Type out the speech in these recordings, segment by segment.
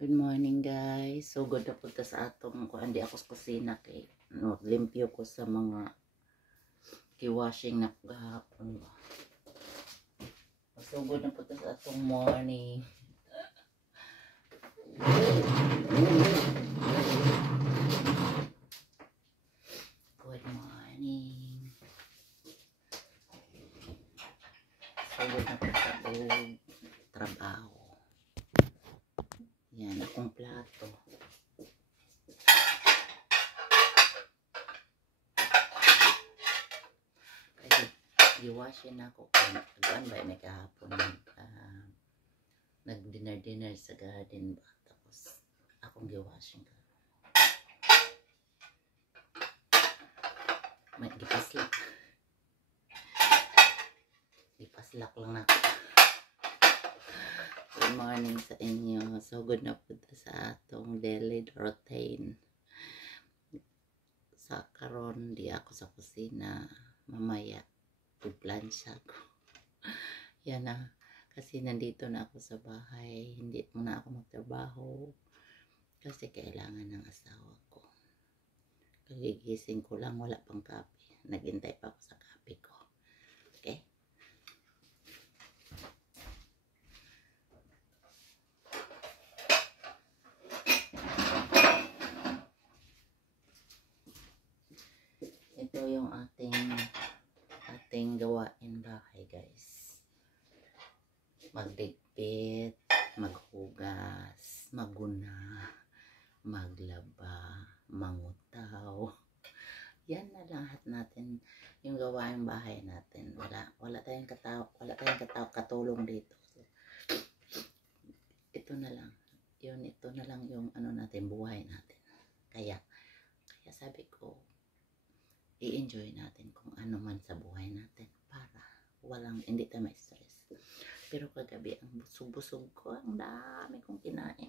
Good morning guys. So good na punta sa atong kung hindi ako sa kusina kay limpyo ko sa mga kiwashing na gahapon ba. So good na punta sa atong morning. Good morning. So good na punta sa trabaho. Yan, akong plato. Kasi, iwashin ako kung nagawaan ba may kahapon nag-dinner sa garden ba. Tapos, akong iwashin ka. May gipaslak. Gipaslak lang ako. Good morning sa inyo. So good na po sa atong daily routine. Sa karon di ako sa kusina. Mamaya i-plancha ko. Yan na. Kasi nandito na ako sa bahay. Hindi muna ako magtrabaho. Kasi kailangan ng asawa ko. Kagigising ko lang. Wala pang kape. Naghintay pa ako sa kape ko. Okay? Ito yung ating gawain bahay guys. Magligpit, maghugas, maguna, maglaba, mangutaw. Yan na lahat natin yung gawain bahay natin. Wala tayong katulong dito. So, ito na lang. Ito na lang yung ano natin, buhay natin. Kaya sabi ko, i-enjoy natin kung ano man sa buhay natin para hindi tayo may stress. Pero kagabi ang busog-busog ko, ang dami kong kinain.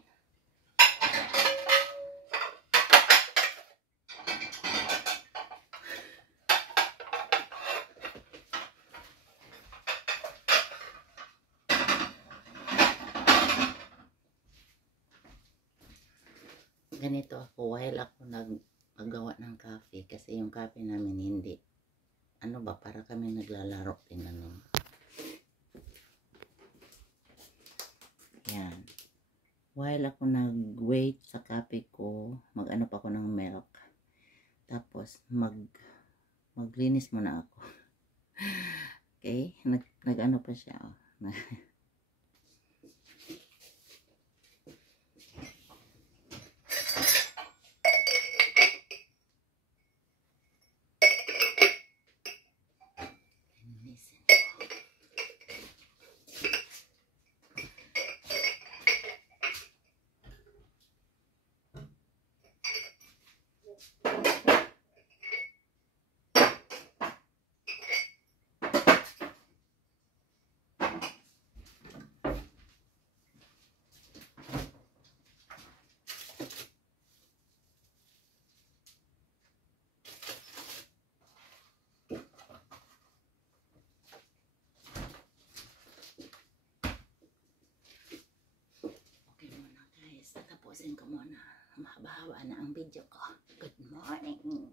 Ganito ako while ako naggawa ng coffee kasi yung coffee namin hindi ano ba, para kami naglalaro din ano. Yan, while ako nag-wait sa coffee ko, mag-ano pa ako ng milk, tapos maglinis muna ako. Okay, nag-ano pa siya oh. Tatapusin ko muna. Mahaba-haba na ang video ko. Good morning.